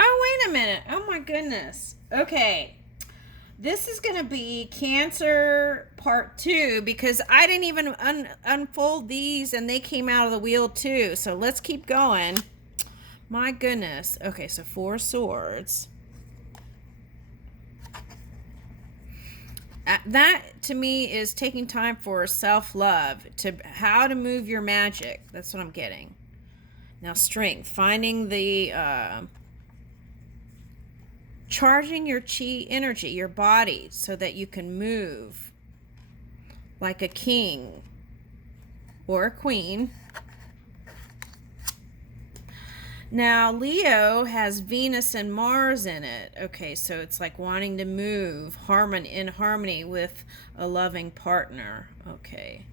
Oh, wait a minute. Oh, my goodness. Okay. This is going to be Cancer Part 2 because I didn't even unfold these and they came out of the wheel too. So let's keep going. My goodness. Okay, so 4 swords. That to me is taking time for self-love, to how to move your magic. That's what I'm getting. Now, strength, finding the charging your chi energy, your body, so that you can move like a king or a queen. Now, Leo has Venus and Mars in it. Okay, so it's like wanting to move in harmony with a loving partner. Okay.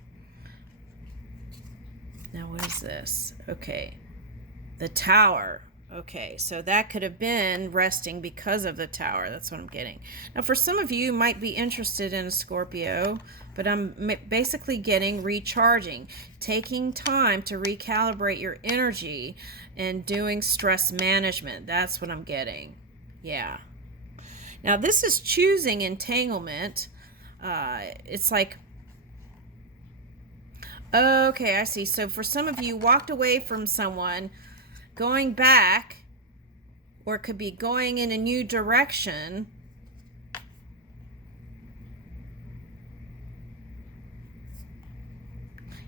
Now, what is this? Okay. The Tower. Okay, so that could have been resting because of the Tower. That's what I'm getting. Now, for some of you might be interested in a Scorpio, but I'm basically getting recharging, taking time to recalibrate your energy and doing stress management. That's what I'm getting. Yeah. Now, this is choosing entanglement. It's like, okay, I see. So for some of you, walked away from someone, going back, or it could be going in a new direction.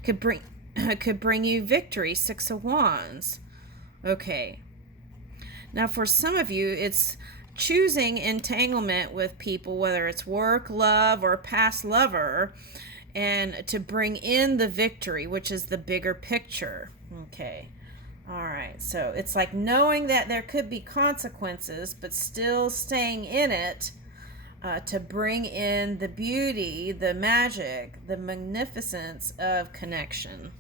Could bring you victory. 6 of Wands. Okay. Now for some of you, it's choosing entanglement with people, whether it's work, love, or past lover, and to bring in the victory, which is the bigger picture. Okay. All right, so it's like knowing that there could be consequences, but still staying in it to bring in the beauty, the magic, the magnificence of connection.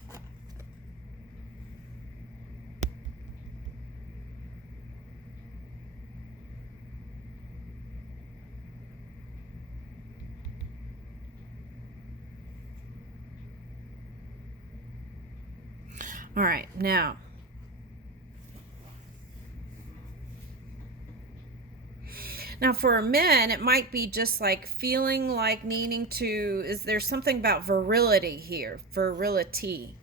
All right, now. Now, for men, it might be just like feeling like needing to, is there something about virility here? Virility.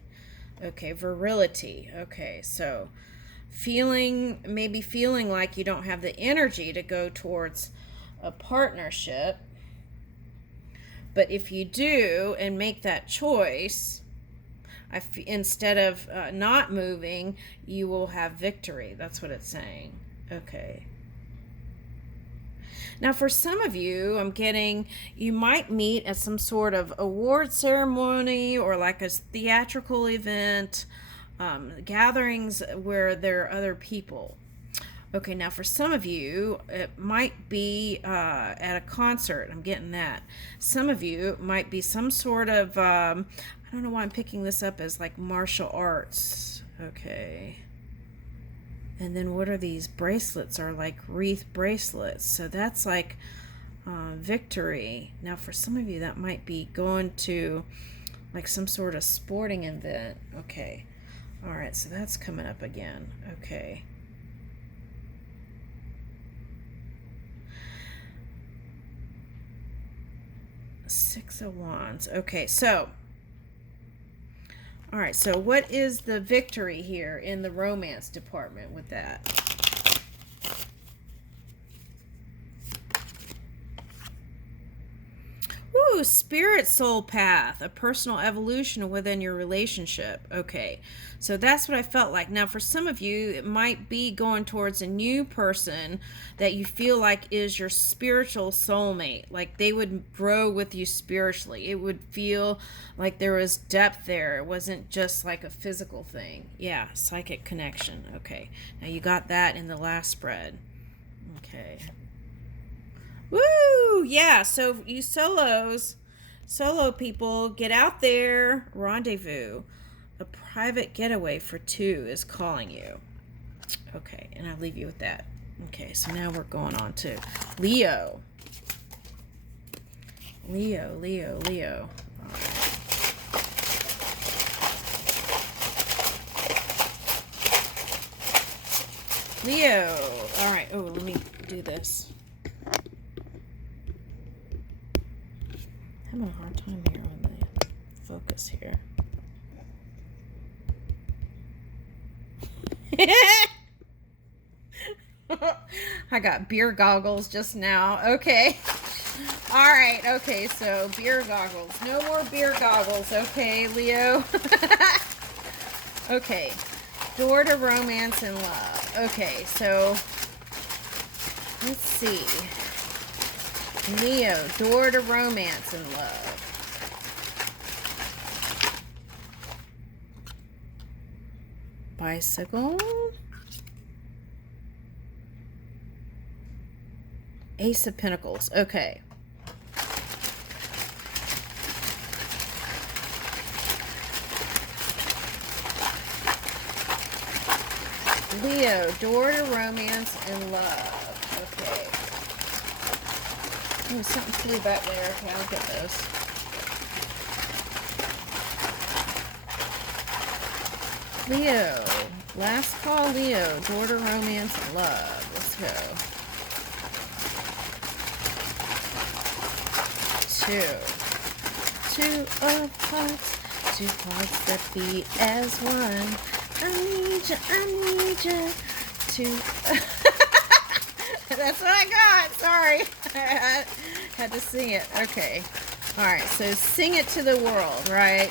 Okay, virility. Okay, so maybe feeling like you don't have the energy to go towards a partnership. But if you do and make that choice, instead of not moving, you will have victory. That's what it's saying. Okay. Now, for some of you, I'm getting, you might meet at some sort of award ceremony or like a theatrical event, gatherings where there are other people. Okay, now for some of you, it might be at a concert. I'm getting that. Some of you, it might be some sort of, I don't know why I'm picking this up as like martial arts. Okay. And then what are these bracelets? Are like wreath bracelets. So that's like victory. Now for some of you, that might be going to like some sort of sporting event. Okay. All right, so that's coming up again. Okay. Six of Wands. Okay, so all right, so what is the victory here in the romance department with that? Ooh, spirit soul path, a personal evolution within your relationship. Okay, so that's what I felt like. Now, for some of you, it might be going towards a new person that you feel like is your spiritual soulmate. Like they would grow with you spiritually. It would feel like there was depth there. It wasn't just like a physical thing. Yeah, psychic connection. Okay, now you got that in the last spread. Okay. Woo! Yeah, so you solo people, get out there, rendezvous. A private getaway for 2 is calling you. Okay, and I'll leave you with that. Okay, so now we're going on to Leo. Leo. Leo. All right, Oh, let me do this. I'm having a hard time here with the focus here. I got beer goggles just now. Okay. All right. Okay, so beer goggles. No more beer goggles. Okay, Leo. Okay. Door to romance and love. Okay, so let's see. Leo, door to romance and love. Bicycle. Ace of Pentacles. Okay. Leo, door to romance and love. Okay. Oh, something flew back there. Okay, I'll get this. Leo. Last call, Leo. Door to romance and love. Let's go. 2 of hearts. 2 hearts that beat as one. I need you to... That's what I got. Sorry. I had to sing it. Okay. All right. So sing it to the world, right?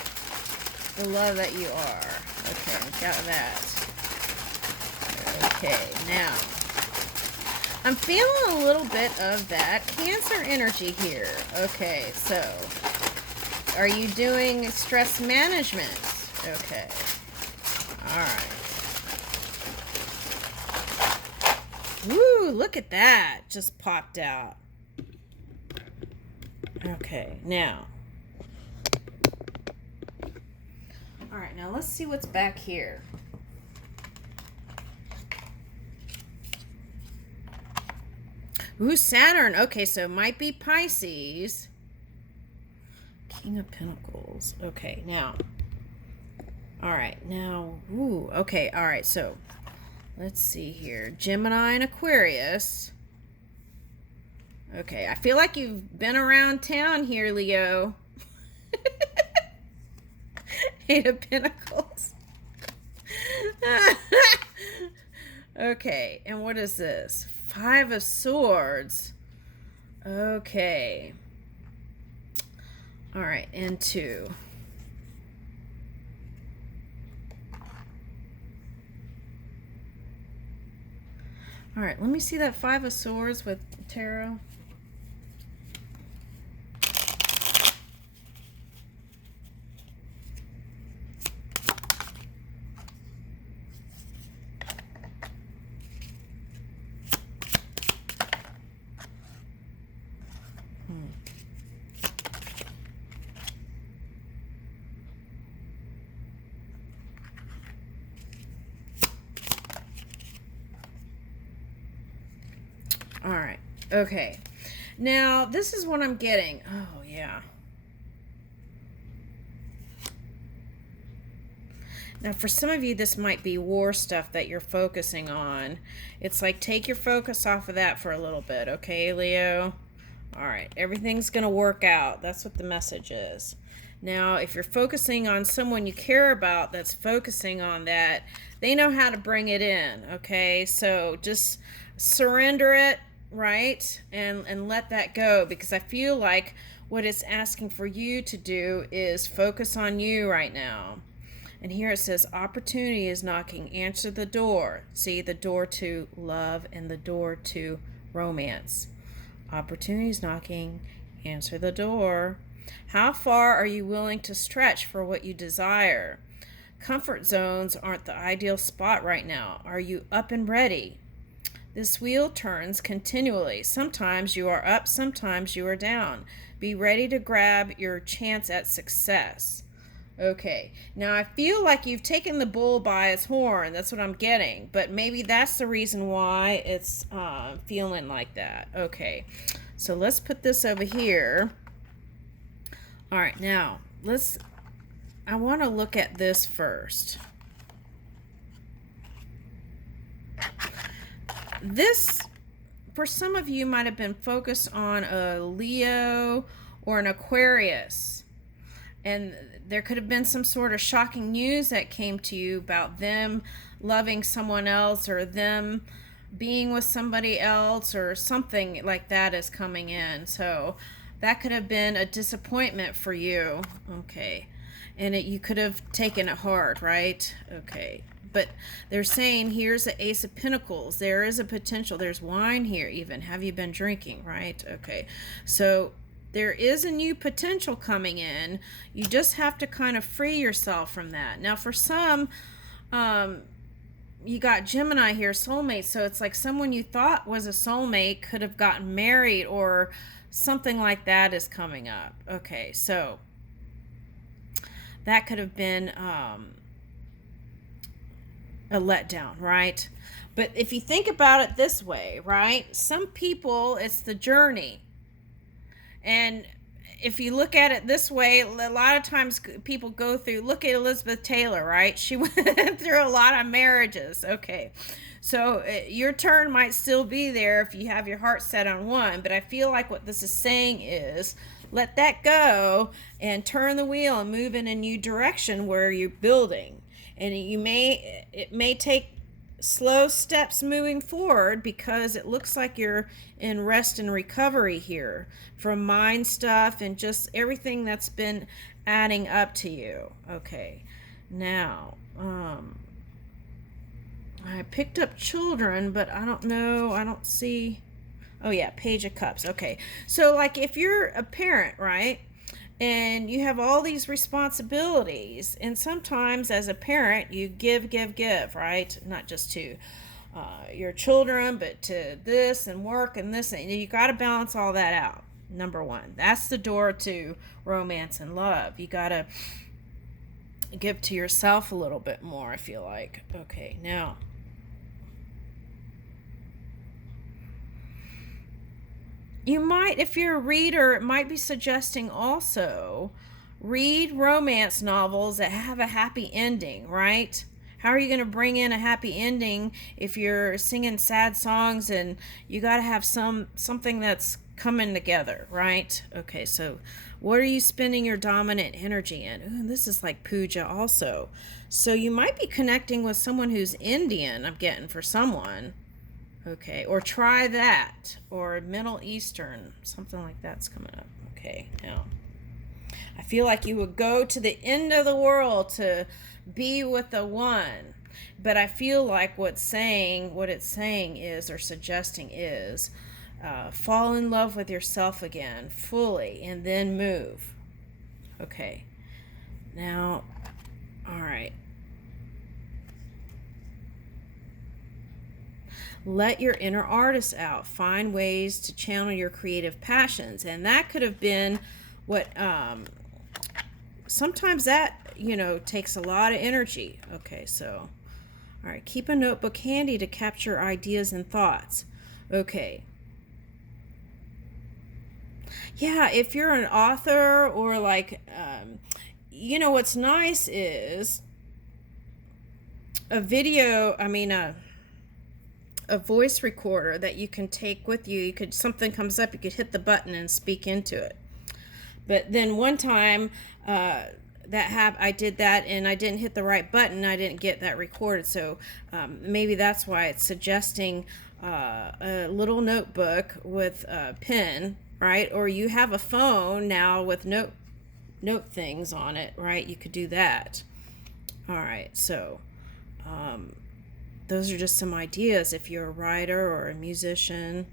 The love that you are. Okay. Got that. Okay. Now, I'm feeling a little bit of that Cancer energy here. Okay. So, are you doing stress management? Okay. All right. Woo, look at that. Just popped out. Okay, now. All right, now let's see what's back here. Ooh, Saturn. Okay, so it might be Pisces. King of Pentacles. Okay, now. All right, now, ooh, okay, all right, so let's see here. Gemini and Aquarius. Okay, I feel like you've been around town here, Leo. 8 of Pentacles. Okay, and what is this? 5 of Swords. Okay. All right, and 2. All right, let me see that 5 of Swords with tarot. All right. Okay. Now, this is what I'm getting. Oh, yeah. Now, for some of you, this might be war stuff that you're focusing on. It's like, take your focus off of that for a little bit, okay, Leo? All right. Everything's going to work out. That's what the message is. Now, if you're focusing on someone you care about that's focusing on that, they know how to bring it in, okay? So just surrender it, right? And let that go, because I feel like what it's asking for you to do is focus on you right now. And here it says, opportunity is knocking. Answer the door. See, the door to love and the door to romance. Opportunity is knocking. Answer the door. How far are you willing to stretch for what you desire? Comfort zones aren't the ideal spot right now. Are you up and ready? This wheel turns continually. Sometimes you are up, sometimes you are down. Be ready to grab your chance at success. Okay, now I feel like you've taken the bull by its horn. That's what I'm getting. But maybe that's the reason why it's feeling like that. Okay, so let's put this over here. All right, now I want to look at this first. This for some of you might have been focused on a Leo or an Aquarius, and there could have been some sort of shocking news that came to you about them loving someone else, or them being with somebody else, or something like that is coming in. So that could have been a disappointment for you. Okay. And you could have taken it hard, right? Okay. But they're saying here's the Ace of Pentacles. There is a potential. There's wine here even. Have you been drinking, right? Okay. So there is a new potential coming in. You just have to kind of free yourself from that. Now, for some, you got Gemini here, soulmate. So it's like someone you thought was a soulmate could have gotten married, or something like that is coming up. Okay, so that could have been a letdown, right? But if you think about it this way, right? Some people, it's the journey. And if you look at it this way, a lot of times people go through, look at Elizabeth Taylor, right? She went through a lot of marriages. Okay. So your turn might still be there if you have your heart set on one. But I feel like what this is saying is let that go and turn the wheel and move in a new direction where you're building. And it may take slow steps moving forward, because it looks like you're in rest and recovery here from mind stuff and just everything that's been adding up to you. Okay, now I picked up children, but I don't know, I don't see. Oh yeah, Page of Cups. Okay, so like if you're a parent, right, and you have all these responsibilities, and sometimes as a parent you give, right? Not just to your children, but to this and work and this, and you got to balance all that out. Number one, that's the door to romance and love. You got to give to yourself a little bit more, I feel like. Okay, now you might, if you're a reader, it might be suggesting also read romance novels that have a happy ending, right? How are you going to bring in a happy ending if you're singing sad songs, and you got to have something that's coming together, right? Okay, so what are you spending your dominant energy in? Ooh, this is like puja also. So you might be connecting with someone who's Indian, I'm getting, for someone. Okay, or try that, or Middle Eastern, something like that's coming up. Okay, now I feel like you would go to the end of the world to be with the one, but I feel like what it's saying is, or suggesting is, fall in love with yourself again fully, and then move. Okay, now, all right. Let your inner artist out. Find ways to channel your creative passions. And that could have been what, sometimes that, takes a lot of energy. Okay, so, all right, keep a notebook handy to capture ideas and thoughts. Okay. Yeah, if you're an author, or like, what's nice is a video, a voice recorder that you can take with you. Something comes up, you could hit the button and speak into it. But then one time I did that and I didn't hit the right button. I didn't get that recorded. So maybe that's why it's suggesting a little notebook with a pen, right? Or you have a phone now with note things on it, right? You could do that. All right, so those are just some ideas if you're a writer or a musician.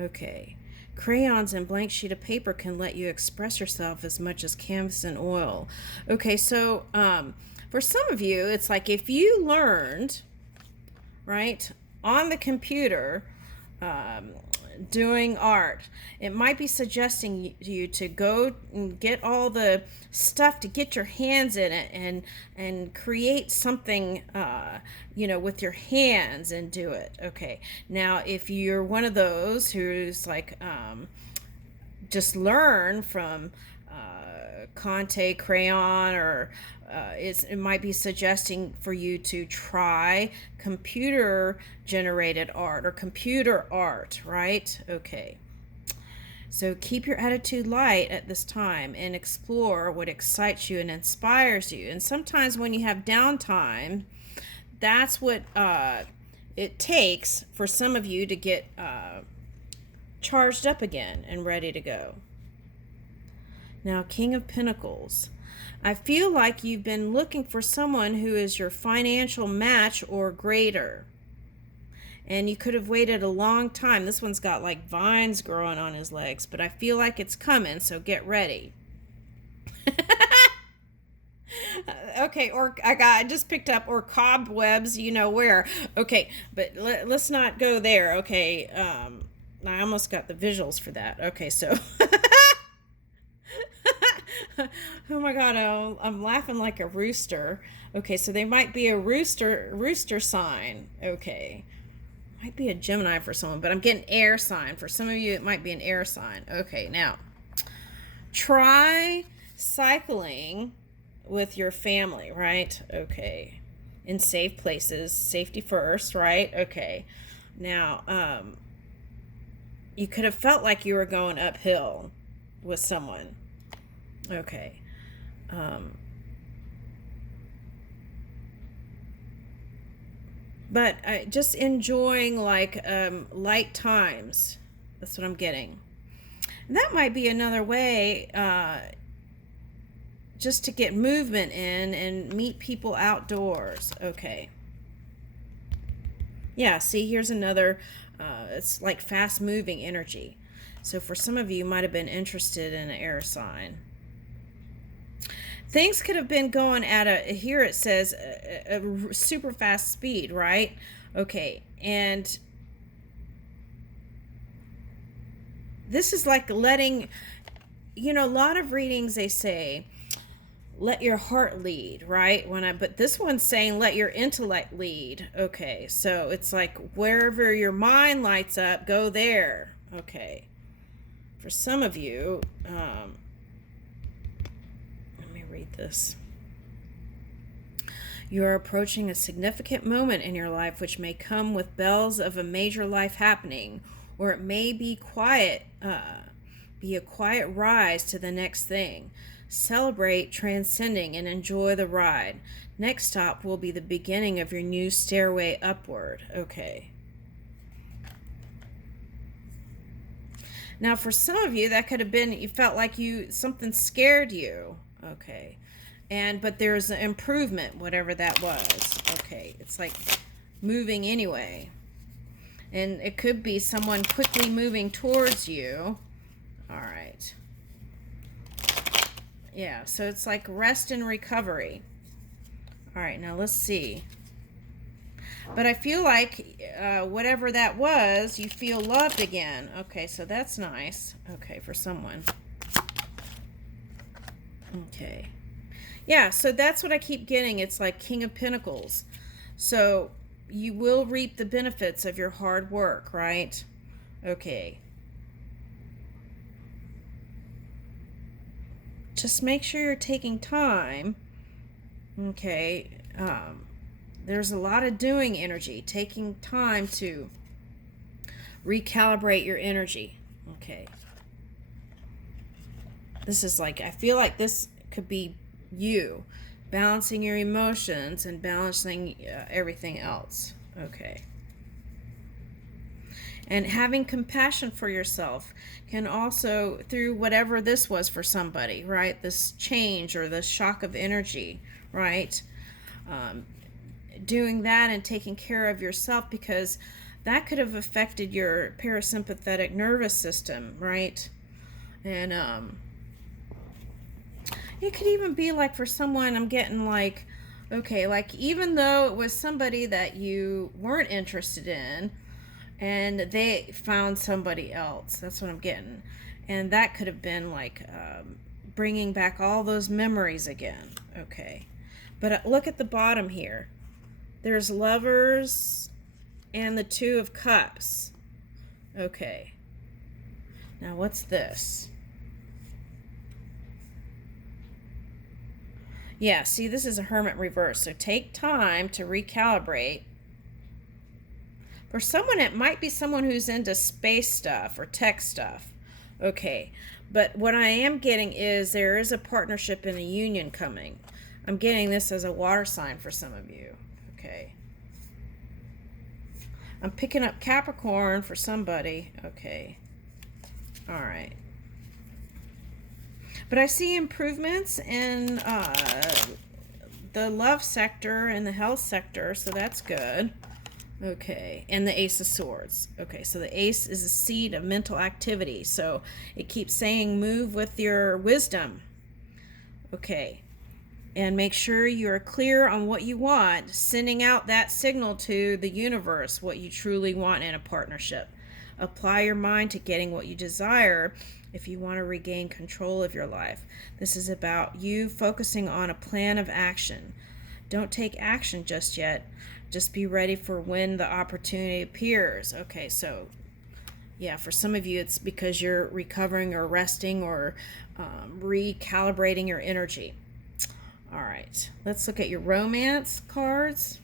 Okay. Crayons and blank sheet of paper can let you express yourself as much as canvas and oil. Okay, so for some of you, it's like if you learned, right, on the computer, doing art, it might be suggesting you to go and get all the stuff to get your hands in it and create something with your hands and do it. Okay, now if you're one of those who's like just learn from Conte crayon, or it might be suggesting for you to try computer generated art or computer art, right? Okay. So keep your attitude light at this time and explore what excites you and inspires you. And sometimes when you have downtime, that's what it takes for some of you to get charged up again and ready to go. Now, King of Pentacles. I feel like you've been looking for someone who is your financial match or greater. And you could have waited a long time. This one's got like vines growing on his legs, but I feel like it's coming, so get ready. Okay, or I just picked up, or cobwebs, you know where. Okay, but let's not go there. Okay, I almost got the visuals for that. Okay, so oh my god, I'm laughing like a rooster. Okay, so they might be a rooster sign. Okay, might be a Gemini for someone, but I'm getting air sign. For some of you, it might be an air sign. Okay, now try cycling with your family, right? Okay, in safe places, safety first, right? Okay, now you could have felt like you were going uphill with someone. Okay. But just enjoying like light times. That's what I'm getting. And that might be another way just to get movement in and meet people outdoors. Okay. Yeah, see, here's another, it's like fast moving energy. So for some of you, you might have been interested in an air sign. Things could have been going at here it says a super fast speed, right? Okay, and this is like letting, a lot of readings they say, let your heart lead, right? But this one's saying let your intellect lead. Okay, so it's like wherever your mind lights up, go there. Okay, for some of you, read this. You are approaching a significant moment in your life which may come with bells of a major life happening, or it may be a quiet rise to the next thing. Celebrate transcending and enjoy the ride. Next stop will be the beginning of your new stairway upward. Okay. Now for some of you, that could have been, you felt like something scared you. Okay. But there's an improvement, whatever that was. Okay. It's like moving anyway. And it could be someone quickly moving towards you. All right. Yeah, so it's like rest and recovery. All right, now let's see. But I feel like whatever that was, you feel loved again. Okay, so that's nice. Okay, for someone. Okay. Yeah, so that's what I keep getting. It's like King of Pentacles. So you will reap the benefits of your hard work, right? Okay. Just make sure you're taking time. Okay. There's a lot of doing energy. Taking time to recalibrate your energy. Okay. This is like, I feel like this could be you balancing your emotions and balancing everything else. Okay. And having compassion for yourself can also, through whatever this was for somebody, right? This change or this shock of energy, right? Doing that and taking care of yourself, because that could have affected your parasympathetic nervous system, right? And it could even be like for someone, I'm getting like, okay, like even though it was somebody that you weren't interested in, and they found somebody else. That's what I'm getting. And that could have been like bringing back all those memories again. Okay. But look at the bottom here. There's Lovers and the Two of Cups. Okay. Now what's this? Yeah, see, this is a Hermit reverse. So take time to recalibrate. For someone, it might be someone who's into space stuff or tech stuff. Okay, but what I am getting is there is a partnership and a union coming. I'm getting this as a water sign for some of you. Okay. I'm picking up Capricorn for somebody. Okay. All right. But I see improvements in the love sector and the health sector, so that's good. Okay, and the Ace of Swords. Okay, so the Ace is a seed of mental activity, so it keeps saying move with your wisdom. Okay, and make sure you're clear on what you want, sending out that signal to the universe, what you truly want in a partnership. Apply your mind to getting what you desire if you want to regain control of your life. This is about you focusing on a plan of action. Don't take action just yet. Just be ready for when the opportunity appears. Okay, so yeah, for some of you, it's because you're recovering or resting or recalibrating your energy. All right, let's look at your romance cards.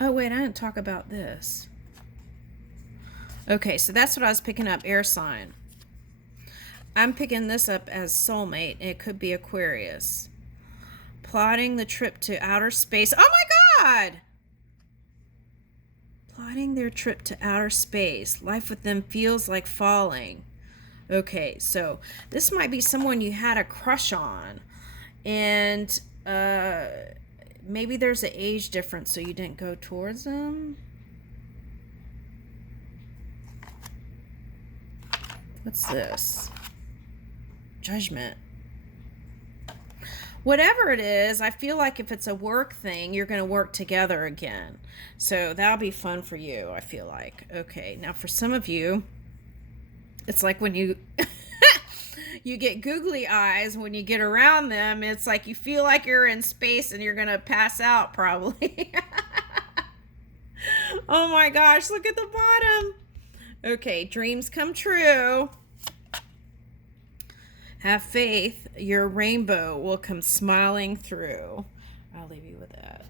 Oh, wait, I didn't talk about this. Okay, so that's what I was picking up, air sign. I'm picking this up as soulmate. It could be Aquarius. Plotting the trip to outer space. Oh my God! Plotting their trip to outer space. Life with them feels like falling. Okay, so this might be someone you had a crush on. And maybe there's an age difference, so you didn't go towards them. What's this? Judgment. Whatever it is, I feel like if it's a work thing, you're going to work together again. So that'll be fun for you, I feel like. Okay, now for some of you, it's like when you you get googly eyes when you get around them. It's like you feel like you're in space and you're going to pass out probably. Oh my gosh, look at the bottom. Okay, dreams come true. Have faith, your rainbow will come smiling through. I'll leave you with that.